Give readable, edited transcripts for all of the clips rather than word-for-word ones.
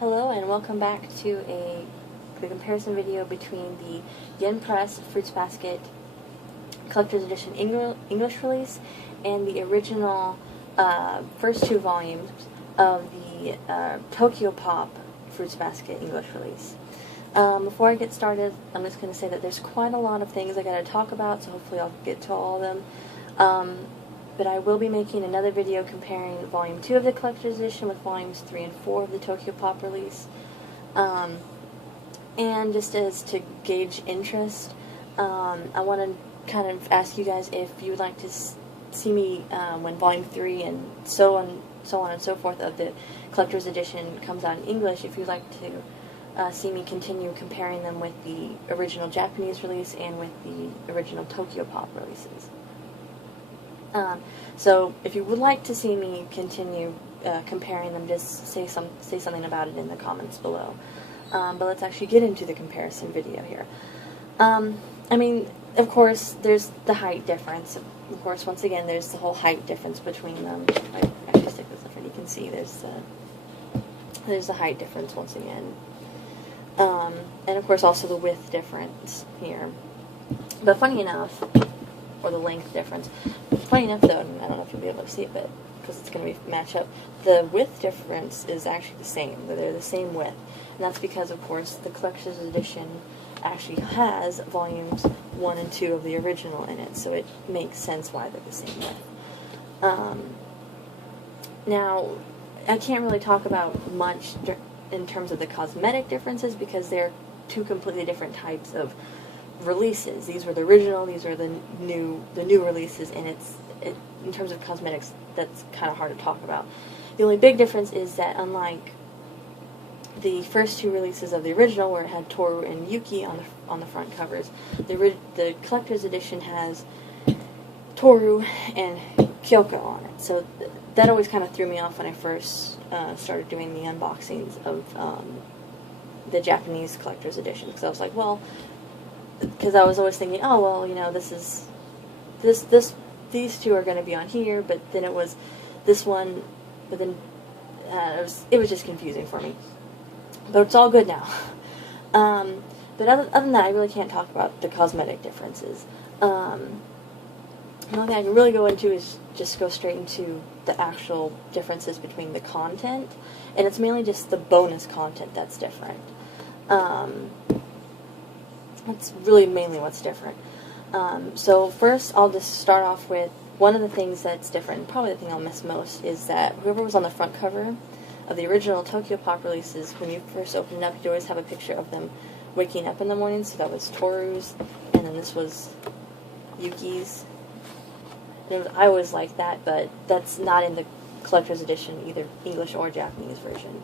Hello and welcome back to the comparison video between the Yen Press Fruits Basket Collector's Edition English release and the original first two volumes of the TOKYOPOP Fruits Basket English release. Before I get started, I'm just going to say that there's quite a lot of things I got to talk about, so hopefully I'll get to all of them. But I will be making another video comparing Volume 2 of the Collector's Edition with Volumes 3 and 4 of the TOKYOPOP release. And just as to gauge interest, I want to kind of ask you guys if you would like to see me when Volume 3 and so on and so forth of the Collector's Edition comes out in English, if you'd like to see me continue comparing them with the original Japanese release and with the original TOKYOPOP releases. So if you would like to see me continue comparing them, just say something about it in the comments below. But let's actually get into the comparison video here. I mean, of course, there's the height difference. Of course, once again, there's the whole height difference between them. I actually stick this up and you can see there's the height difference once again. And of course also the width difference here. But funny enough, or the length difference. Funny enough though, and I don't know if you'll be able to see it, but because it's going to match up, the width difference is actually the same. They're the same width. And that's because, of course, the Collector's Edition actually has Volumes 1 and 2 of the original in it, so it makes sense why they're the same width. Now, I can't really talk about much in terms of the cosmetic differences because they're two completely different types of releases. These were the original, these are the new releases, and in terms of cosmetics, that's kind of hard to talk about. The only big difference is that unlike the first two releases of the original, where it had Tohru and Yuki on the front covers, the Collector's Edition has Tohru and Kyoko on it. So that always kind of threw me off when I first started doing the unboxings of the Japanese Collector's Edition, because I was like, well, because I was always thinking, oh well, you know, these two are going to be on here, but then it was this one, but then it was just confusing for me. But it's all good now. But other than that, I really can't talk about the cosmetic differences. The only thing I can really go into is just go straight into the actual differences between the content, and it's mainly just the bonus content that's different. That's really mainly what's different. So first, I'll just start off with one of the things that's different, probably the thing I'll miss most, is that whoever was on the front cover of the original TOKYOPOP releases, when you first opened it up, you'd always have a picture of them waking up in the morning, so that was Tohru's, and then this was Yuki's. I always liked that, but that's not in the Collector's Edition, either English or Japanese version.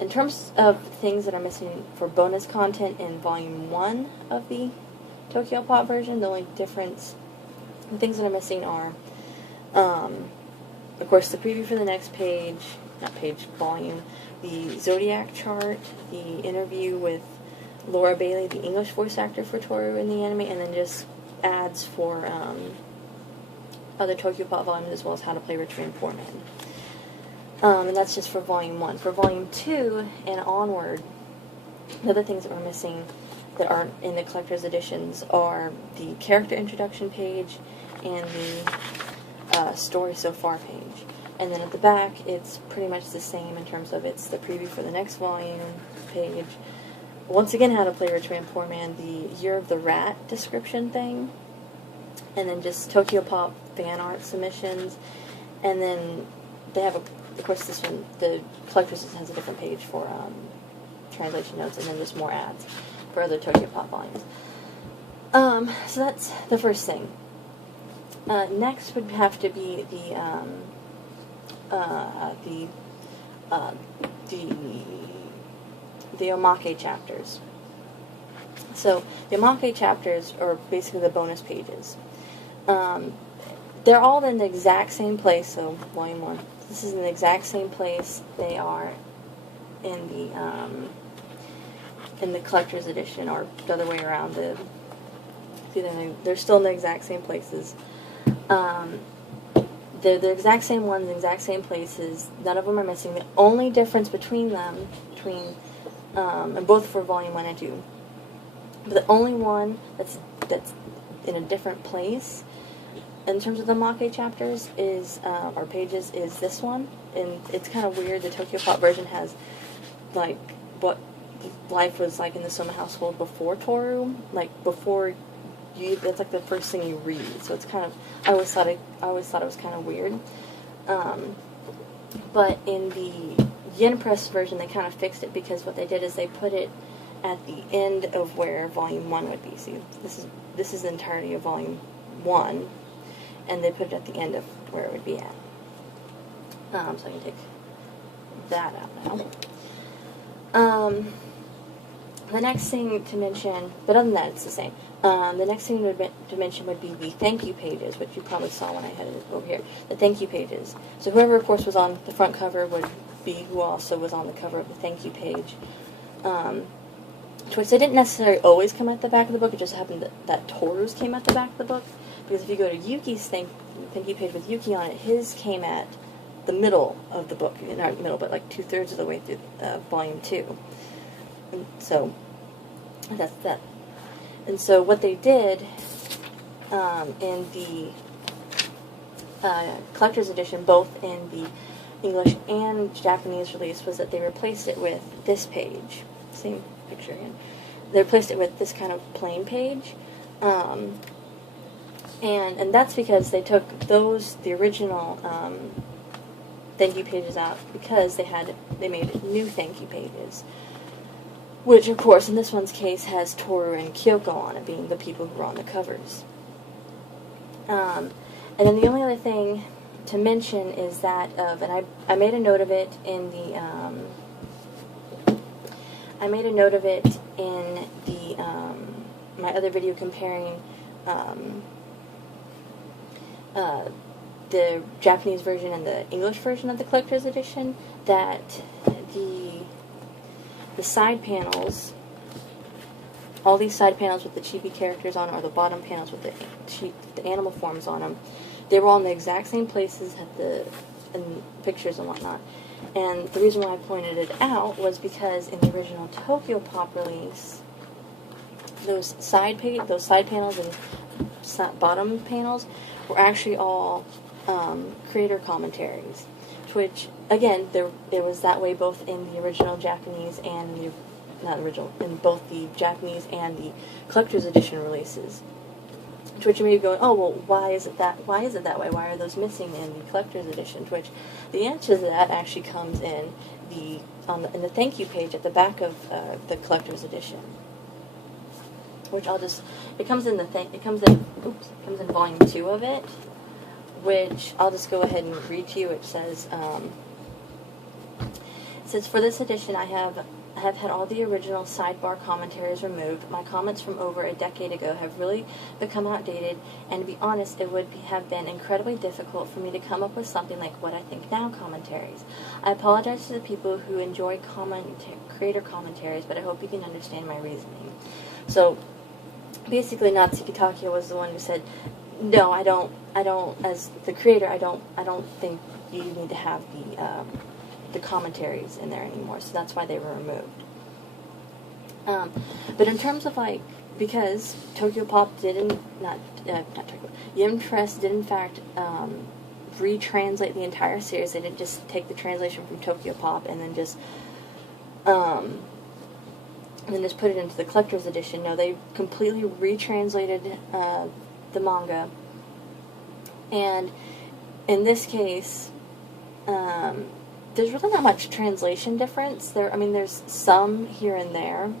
In terms of things that are missing for bonus content in Volume 1 of the TOKYOPOP version, the only difference, the things that are missing are, of course, the preview for the next volume, the Zodiac chart, the interview with Laura Bailey, the English voice actor for Tohru in the anime, and then just ads for other TOKYOPOP volumes, as well as How to Play Rich Man Poor Man. And that's just for Volume 1. For Volume 2 and onward, the other things that we're missing that aren't in the Collector's Editions are the character introduction page and the story so far page. And then at the back, it's pretty much the same in terms of it's the preview for the next volume page. Once again, How to Play Rich Man Poor Man, the Year of the Rat description thing, and then just TOKYOPOP fan art submissions, and then they have of course, this one, the Collector's has a different page for translation notes, and then just more ads for other TOKYOPOP volumes. So that's the first thing. Next would have to be the omake chapters. So the omake chapters are basically the bonus pages. They're all in the exact same place. So Volume 1. This is in the exact same place they are in the Collector's Edition, or the other way around. They're still in the exact same places. they're the exact same ones, the exact same places. None of them are missing. The only difference between them, and both for Volume 1 and 2, but the only one that's in a different place in terms of the Make chapters is, or pages, is this one. And it's kind of weird. The Tokyopop version has, like, what life was like in the Soma household before Tohru, like, before you, that's like the first thing you read. So it's kind of, I always thought it was kind of weird. But in the Yen Press version, they kind of fixed it, because what they did is they put it at the end of where Volume 1 would be. See, this is the entirety of Volume 1, and they put it at the end of where it would be at. So I can take that out now. The next thing to mention, but other than that, it's the same. The next thing to mention would be the thank you pages, which you probably saw when I had it over here. The thank you pages. So whoever, of course, was on the front cover would be who also was on the cover of the thank you page. To which they didn't necessarily always come at the back of the book. It just happened that Tohru's came at the back of the book. Because if you go to Yuki's thank you page with Yuki on it, his came at the middle of the book. Not middle, but like 2/3 of the way through Volume 2. And so that's that. And so what they did in the collector's edition, both in the English and Japanese release, was that they replaced it with this page. Same picture again. They replaced it with this kind of plain page. And that's because they took the original thank you pages out, because they made new thank you pages. Which, of course, in this one's case, has Tohru and Kyoko on it, being the people who were on the covers. And then the only other thing to mention is that and I made a note of it in the my other video comparing the Japanese version and the English version of the collector's edition, that the side panels, all these side panels with the chibi characters on them, or the bottom panels with the animal forms on them, they were all in the exact same places in pictures and whatnot. And the reason why I pointed it out was because in the original Tokyopop release, those side panels and bottom panels were actually all creator commentaries. Which, again, it was that way both in the original Japanese and in both the Japanese and the collector's edition releases. To which you may be going, oh, well, why is it that way? Why are those missing in the collector's edition? To which the answer to that actually comes in the thank you page at the back of the collector's edition. Which it comes in Volume 2 of it, which I'll just go ahead and read to you. It says, for this edition I have had all the original sidebar commentaries removed. My comments from over a decade ago have really become outdated, and to be honest, it would have been incredibly difficult for me to come up with something like what I think now commentaries. I apologize to the people who enjoy creator commentaries, but I hope you can understand my reasoning. So, basically, Natsuki Takeo was the one who said, no, I don't, as the creator, I don't think you need to have the commentaries in there anymore, so that's why they were removed. But in terms of, like, because Tokyopop Yen Press did in fact retranslate the entire series. They didn't just take the translation from Tokyopop and then just put it into the collector's edition. No, they completely retranslated the manga, and in this case, there's really not much translation difference. There's some here and there,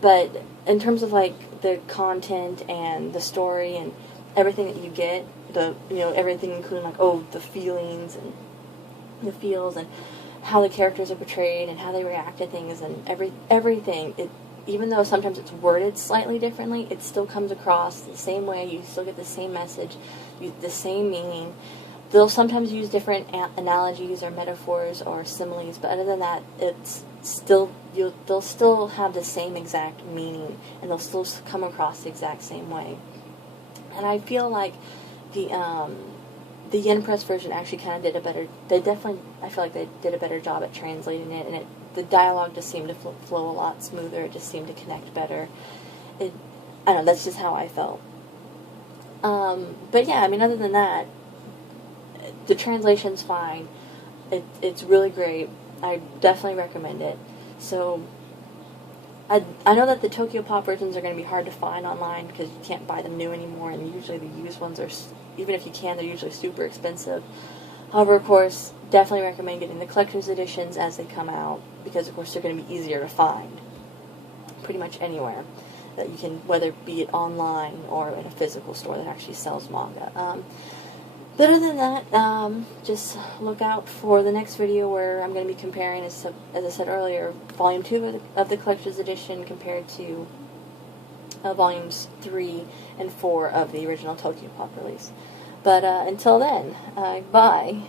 but in terms of like the content and the story and everything that you get, everything including like the feelings and the feels and how the characters are portrayed and how they react to things and everything. Even though sometimes it's worded slightly differently, it still comes across the same way. You still get the same message, the same meaning. They'll sometimes use different analogies or metaphors or similes, but other than that, they'll still have the same exact meaning, and they'll still come across the exact same way. And I feel like the the yen press version actually kind of did a better. They definitely, I feel like they did a better job at translating it, and the dialogue just seemed to flow a lot smoother. It just seemed to connect better. I don't know. That's just how I felt. But yeah, I mean, other than that, the translation's fine. It's really great. I definitely recommend it. So, I know that the Tokyopop versions are going to be hard to find online because you can't buy them new anymore, and usually the used ones are, even if you can, they're usually super expensive. However, of course, definitely recommend getting the collector's editions as they come out, because of course they're going to be easier to find pretty much anywhere that you can, whether it be it online or in a physical store that actually sells manga. But other than that, just look out for the next video where I'm going to be comparing, as I said earlier, Volume 2 of the Collector's Edition compared to Volumes 3 and 4 of the original Tokyopop release. But until then, bye.